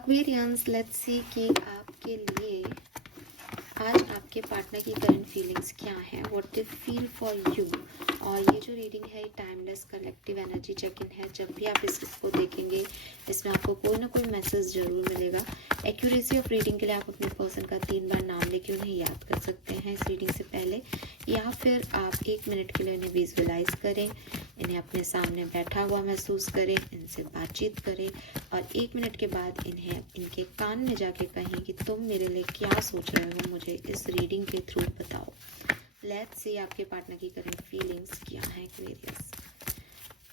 Aquarians, let's see कि आपके लिए आज आपके पार्टनर की करंट फीलिंग्स क्या है, what they feel for you. और ये जो रीडिंग है ये timeless collective energy check in है। जब भी आप इसको देखेंगे इसमें आपको कोई ना कोई मैसेज जरूर मिलेगा। एक्यूरेसी ऑफ रीडिंग के लिए आप अपने पर्सन का 3 बार नाम लेके उन्हें याद कर सकते हैं इस रीडिंग से पहले, या फिर आप 1 मिनट के लिए उन्हें विजुअलाइज करें, इन्हें अपने सामने बैठा हुआ महसूस करें, इनसे बातचीत करें और 1 मिनट के बाद इन्हें इनके कान में जाके कहें कि तुम मेरे लिए क्या सोच रहे हो, मुझे इस रीडिंग के थ्रू बताओ। लेट्स सी आपके पार्टनर की करंट फीलिंग्स क्या है एक्वेरियस।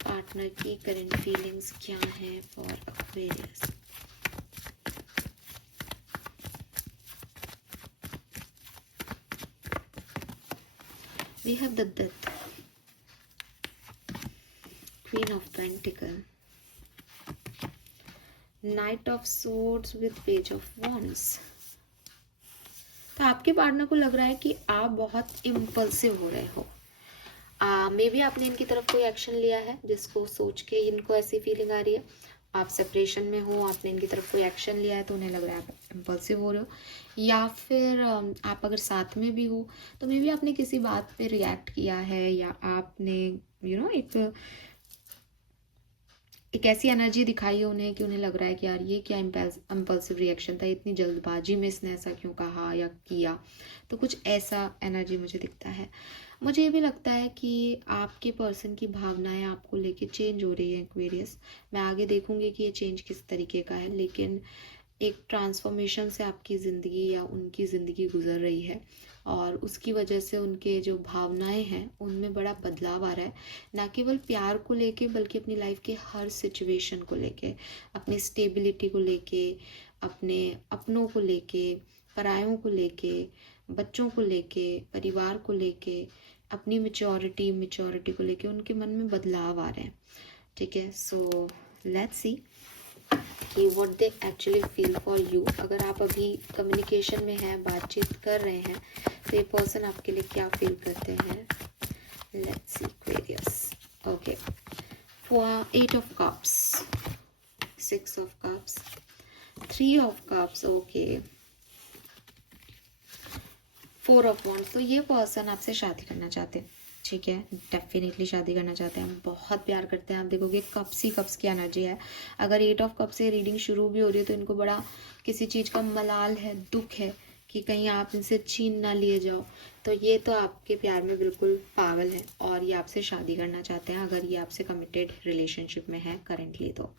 पार्टनर की करंट फीलिंग्स क्या है for Aquarius. We have the Death, Queen of Pentacle, Knight of Swords with Page of Wands। तो आपके पार्टनर को लग रहा है कि आप बहुत इम्पल्सिव हो रहे हो। मे बी आपने इनकी तरफ कोई एक्शन लिया है जिसको सोच के इनको ऐसी फीलिंग आ रही है। आप सेपरेशन में हो, आपने इनकी तरफ कोई एक्शन लिया है तो उन्हें लग रहा है आप इम्पल्सिव हो रहे हो। या फिर आप अगर साथ में भी हो तो मे बी आपने किसी बात पे रिएक्ट किया है, या आपने एक ऐसी एनर्जी दिखाई है उन्हें कि उन्हें लग रहा है कि यार ये क्या इम्पल्सिव रिएक्शन था, इतनी जल्दबाजी में इसने ऐसा क्यों कहा या किया। तो कुछ ऐसा एनर्जी मुझे दिखता है। मुझे ये भी लगता है कि आपके पर्सन की भावनाएं आपको लेके चेंज हो रही है एक्वेरियस। मैं आगे देखूंगी कि ये चेंज किस तरीके का है, लेकिन एक ट्रांसफॉर्मेशन से आपकी ज़िंदगी या उनकी ज़िंदगी गुजर रही है और उसकी वजह से उनके जो भावनाएं हैं उनमें बड़ा बदलाव आ रहा है। ना केवल प्यार को लेके बल्कि अपनी लाइफ के हर सिचुएशन को लेके, अपनी स्टेबिलिटी को लेके, अपने अपनों को लेके, परायों को लेके, बच्चों को लेके, परिवार को लेके, अपनी मिच्योरिटी को लेके उनके मन में बदलाव आ रहे हैं। ठीक है, सो लेट्स सी कि what they actually feel for you. अगर आप अभी कम्युनिकेशन में हैं, बातचीत कर रहे हैं, तो ये पर्सन आपके लिए क्या फील करते हैं। Let's see Aquarius. Okay, 8 of cups, 6 of cups, 3 of cups, okay, 4 of wands. तो ये पर्सन आपसे शादी करना चाहते हैं। ठीक है, डेफिनेटली शादी करना चाहते हैं, बहुत प्यार करते हैं। आप देखोगे कप्स ही कप्स की एनर्जी है। अगर 8 ऑफ कप्स से रीडिंग शुरू भी हो रही है तो इनको बड़ा किसी चीज़ का मलाल है, दुख है कि कहीं आप इनसे छीन ना लिए जाओ। तो ये तो आपके प्यार में बिल्कुल पागल है और ये आपसे शादी करना चाहते हैं, अगर ये आपसे कमिटेड रिलेशनशिप में है करेंटली तो।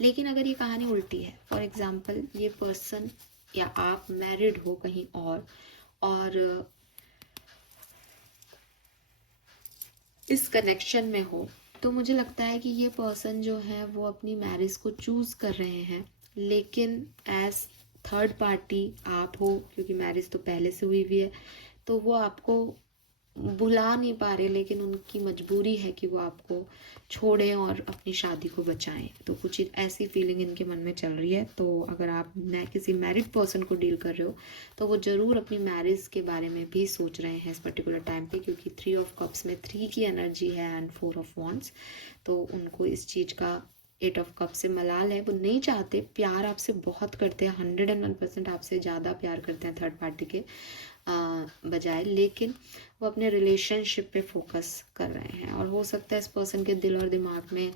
लेकिन अगर ये कहानी उल्टी है, फॉर एग्जाम्पल ये पर्सन या आप मैरिड हो कहीं और इस कनेक्शन में हो, तो मुझे लगता है कि ये पर्सन जो है वो अपनी मैरिज को चूज कर रहे हैं, लेकिन एज थर्ड पार्टी आप हो, क्योंकि मैरिज तो पहले से हुई हुई है, तो वो आपको बुला नहीं पा रहे, लेकिन उनकी मजबूरी है कि वो आपको छोड़ें और अपनी शादी को बचाएं। तो कुछ ऐसी फीलिंग इनके मन में चल रही है। तो अगर आप किसी मैरिड पर्सन को डील कर रहे हो तो वो ज़रूर अपनी मैरिज के बारे में भी सोच रहे हैं इस पर्टिकुलर टाइम पे, क्योंकि 3 ऑफ कप्स में 3 की एनर्जी है एंड 4 ऑफ वॉन्ड्स। तो उनको इस चीज़ का 8 ऑफ कप से मलाल है। वो नहीं चाहते, प्यार आपसे बहुत करते हैं, 101% आपसे ज़्यादा प्यार करते हैं थर्ड पार्टी के बजाय, लेकिन वो अपने रिलेशनशिप पे फोकस कर रहे हैं। और हो सकता है इस पर्सन के दिल और दिमाग में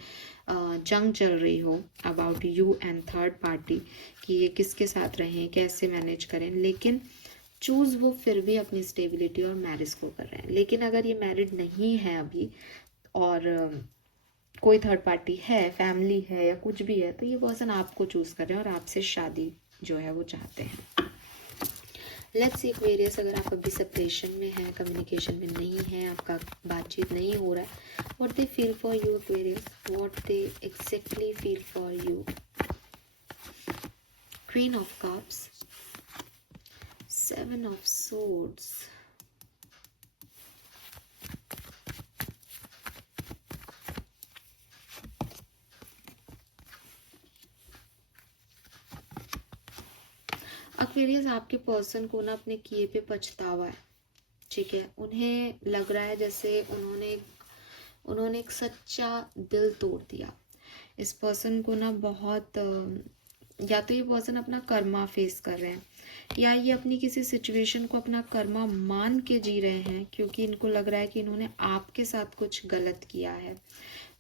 जंग चल रही हो about you and third party, कि ये किसके साथ रहें, कैसे मैनेज करें, लेकिन चूज़ वो फिर भी अपनी स्टेबिलिटी और मैरिज को कर रहे हैं। लेकिन अगर ये मैरिड नहीं है अभी और कोई थर्ड पार्टी है, फैमिली है या कुछ भी है, तो ये पर्सन आपको चूज़ कर रहे हैं और आपसे शादी जो है वो चाहते हैं। लेट्स सी एक्वेरियस, अगर आप अभी सेपरेशन में हैं, कम्युनिकेशन में नहीं है, आपका बातचीत नहीं हो रहा है, what they feel for you Aquarius, what they exactly feel for you. Queen of cups, 7 of swords, Aquarius, आपके पर्सन को ना अपने किए पे पछतावा है। ठीक है, उन्हें लग रहा है जैसे उन्होंने एक सच्चा दिल तोड़ दिया। इस पर्सन को ना बहुत या तो ये पर्सन अपना कर्मा फेस कर रहे हैं, या ये अपनी किसी सिचुएशन को अपना कर्मा मान के जी रहे हैं, क्योंकि इनको लग रहा है कि इन्होंने आपके साथ कुछ गलत किया है।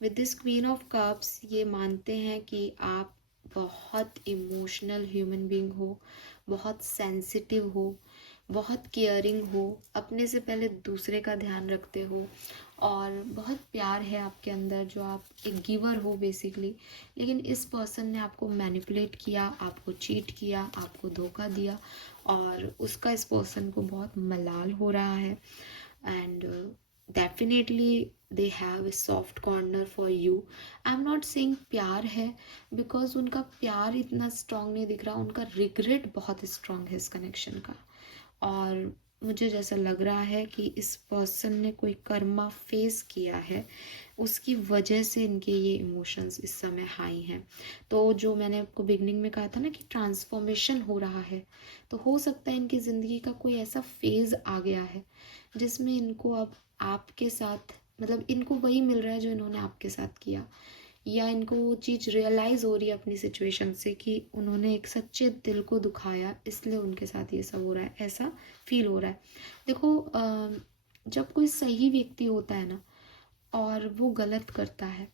With this queen of cups ये मानते हैं कि आप बहुत इमोशनल ह्यूमन बीइंग हो, बहुत सेंसिटिव हो, बहुत केयरिंग हो, अपने से पहले दूसरे का ध्यान रखते हो, और बहुत प्यार है आपके अंदर, जो आप एक गिवर हो बेसिकली। लेकिन इस पर्सन ने आपको मैनिपुलेट किया, आपको चीट किया, आपको धोखा दिया, और उसका इस पर्सन को बहुत मलाल हो रहा है। And definitely they have a soft corner for you. I am not saying प्यार है, बिकॉज उनका प्यार इतना स्ट्रांग नहीं दिख रहा, उनका रिग्रेट बहुत स्ट्रांग है इस कनेक्शन का। और मुझे जैसा लग रहा है कि इस पर्सन ने कोई कर्मा फेस किया है, उसकी वजह से इनके ये इमोशंस इस समय हाई हैं। तो जो मैंने आपको बिगनिंग में कहा था ना कि ट्रांसफॉर्मेशन हो रहा है, तो हो सकता है इनकी ज़िंदगी का कोई ऐसा फेज़ आ गया है जिसमें इनको अब आपके साथ, मतलब इनको वही मिल रहा है जो इन्होंने आपके साथ किया, या इनको वो चीज़ रियलाइज़ हो रही है अपनी सिचुएशन से कि उन्होंने एक सच्चे दिल को दुखाया, इसलिए उनके साथ ये सब हो रहा है, ऐसा फील हो रहा है। देखो जब कोई सही व्यक्ति होता है ना और वो गलत करता है,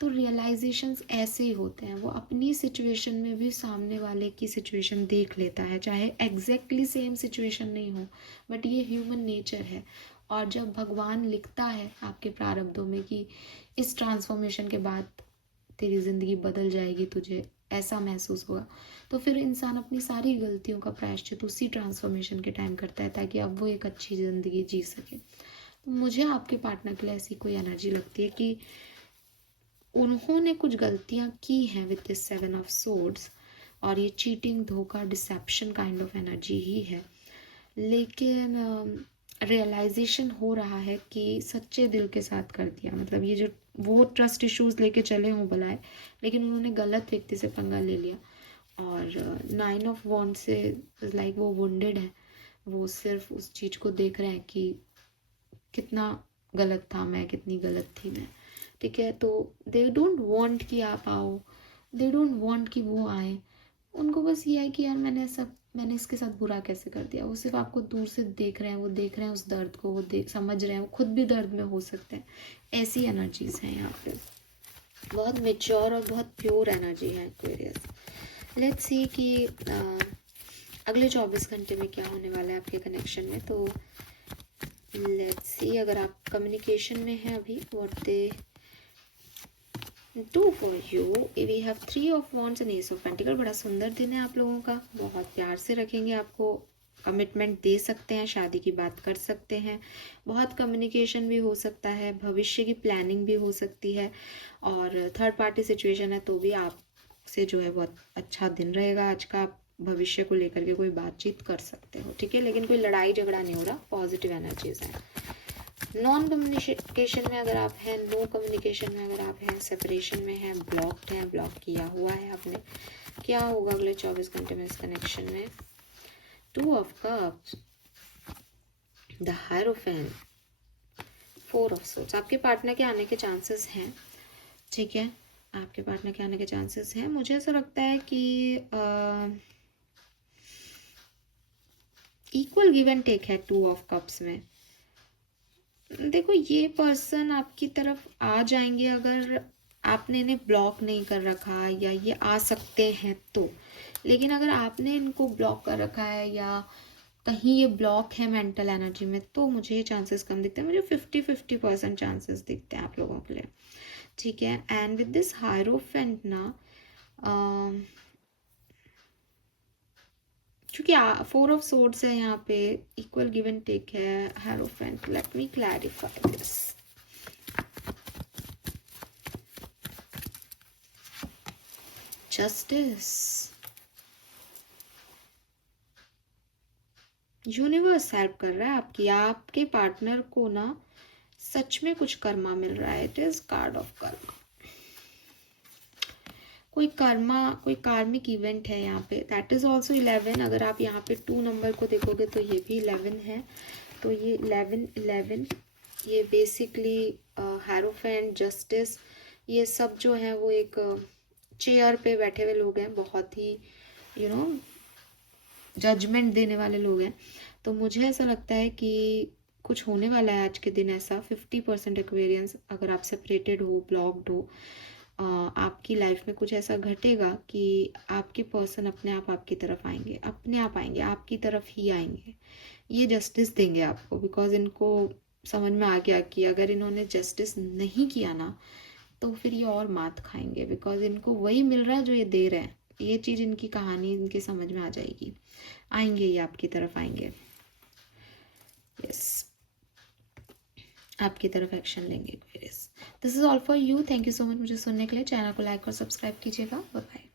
तो रियलाइजेशंस ऐसे ही होते हैं, वो अपनी सिचुएशन में भी सामने वाले की सिचुएशन देख लेता है, चाहे एग्जैक्टली सेम सिचुएशन नहीं हो, बट ये ह्यूमन नेचर है। और जब भगवान लिखता है आपके प्रारब्धों में कि इस ट्रांसफॉर्मेशन के बाद तेरी ज़िंदगी बदल जाएगी, तुझे ऐसा महसूस होगा, तो फिर इंसान अपनी सारी गलतियों का प्रायश्चित उसी ट्रांसफॉर्मेशन के टाइम करता है, ताकि अब वो एक अच्छी ज़िंदगी जी सके। तो मुझे आपके पार्टनर के लिए ऐसी कोई एनर्जी लगती है कि उन्होंने कुछ गलतियां की हैं विद दिस 7 ऑफ सोर्ड्स, और ये चीटिंग, धोखा, डिसेप्शन काइंड ऑफ एनर्जी ही है। लेकिन रियलाइजेशन हो रहा है कि सच्चे दिल के साथ कर दिया, मतलब ये जो वो ट्रस्ट इश्यूज लेके चले हों बुलाए, लेकिन उन्होंने गलत व्यक्ति से पंगा ले लिया। और 9 ऑफ वॉन्ड से लाइक वो वुंडेड है, वो सिर्फ उस चीज़ को देख रहे हैं कि कितना गलत था मैं, कितनी गलत थी मैं, ठीक है। तो दे डोंट वांट कि आप आओ, दे डोंट वांट कि वो आए, उनको बस ये है कि यार मैंने इसके साथ बुरा कैसे कर दिया। वो सिर्फ आपको दूर से देख रहे हैं, वो देख रहे हैं उस दर्द को, वो देख समझ रहे हैं, वो खुद भी दर्द में हो सकते हैं। ऐसी एनर्जीज हैं यहाँ पे, बहुत मेच्योर और बहुत प्योर एनर्जी है एक्वेरियस। लेट्स सी कि अगले 24 घंटे में क्या होने वाला है आपके कनेक्शन में। तो लेट्स सी, अगर आप कम्युनिकेशन में हैं अभी, what they do for you. We have 3 of wands and ace of pentacle. बड़ा सुंदर दिन है आप लोगों का, बहुत प्यार से रखेंगे आपको, कमिटमेंट दे सकते हैं, शादी की बात कर सकते हैं, बहुत कम्युनिकेशन भी हो सकता है, भविष्य की प्लानिंग भी हो सकती है, और थर्ड पार्टी सिचुएशन है तो भी आपसे जो है बहुत अच्छा दिन रहेगा आज का। आप भविष्य को लेकर के कोई बातचीत कर सकते हो, ठीक है, लेकिन कोई लड़ाई झगड़ा नहीं हो रहा, पॉजिटिव एनर्जीज हैं। नॉन कम्युनिकेशन में अगर आप हैं, नो कम्युनिकेशन में अगर आप हैं, सेपरेशन में हैं, ब्लॉक्ड हैं, ब्लॉक किया हुआ है आपने, क्या होगा अगले 24 घंटे में इस कनेक्शन में। 2 of cups, the hierophant, 4 of swords. आपके पार्टनर के आने के चांसेस हैं, ठीक है, आपके पार्टनर के आने के चांसेस हैं। मुझे ऐसा लगता है कि इक्वल गिव एंड टेक है 2 ऑफ कप्स में। देखो ये पर्सन आपकी तरफ आ जाएंगे अगर आपने इन्हें ब्लॉक नहीं कर रखा, या ये आ सकते हैं तो। लेकिन अगर आपने इनको ब्लॉक कर रखा है, या कहीं ये ब्लॉक है मेंटल एनर्जी में, तो मुझे ये चांसेस कम दिखते हैं, मुझे 50-50% चांसेस दिखते हैं आप लोगों के लिए, ठीक है। एंड विद दिस हायरोफेंट ना, क्योंकि 4 ऑफ सोर्ड्स है यहाँ पे, इक्वल गिव एंड टेक है, hierophant, let me clarify this. Justice, universe help कर रहा है आपके पार्टनर को ना, सच में कुछ कर्मा मिल रहा है। It is called of Karma, कोई कार्मिक इवेंट है यहाँ पे। That is also 11। अगर आप यहाँ पे 2 नंबर को देखोगे तो ये भी 11 है, तो ये 11 ये बेसिकली हैरोफेंट, जस्टिस, ये सब जो है वो एक चेयर पे बैठे हुए लोग हैं, बहुत ही यू नो जजमेंट देने वाले लोग हैं। तो मुझे ऐसा लगता है कि कुछ होने वाला है आज के दिन ऐसा। 50% एक्वेरियंस, अगर आप सेपरेटेड हो, ब्लॉक्ड हो, आपकी लाइफ में कुछ ऐसा घटेगा कि आपके पर्सन अपने आप आपकी तरफ आएंगे, अपने आप आएंगे, आपकी तरफ ही आएंगे। ये जस्टिस देंगे आपको, बिकॉज इनको समझ में आ गया कि अगर इन्होंने जस्टिस नहीं किया ना तो फिर ये और मात खाएंगे, बिकॉज इनको वही मिल रहा है जो ये दे रहे हैं। ये चीज़ इनकी कहानी इनकी समझ में आ जाएगी, आएंगे ये आपकी तरफ आएंगे। यस, आपकी तरफ एक्शन लेंगे Aquarius. This is all for you. Thank you so much मुझे सुनने के लिए। चैनल को लाइक और सब्सक्राइब कीजिएगा। Bye bye.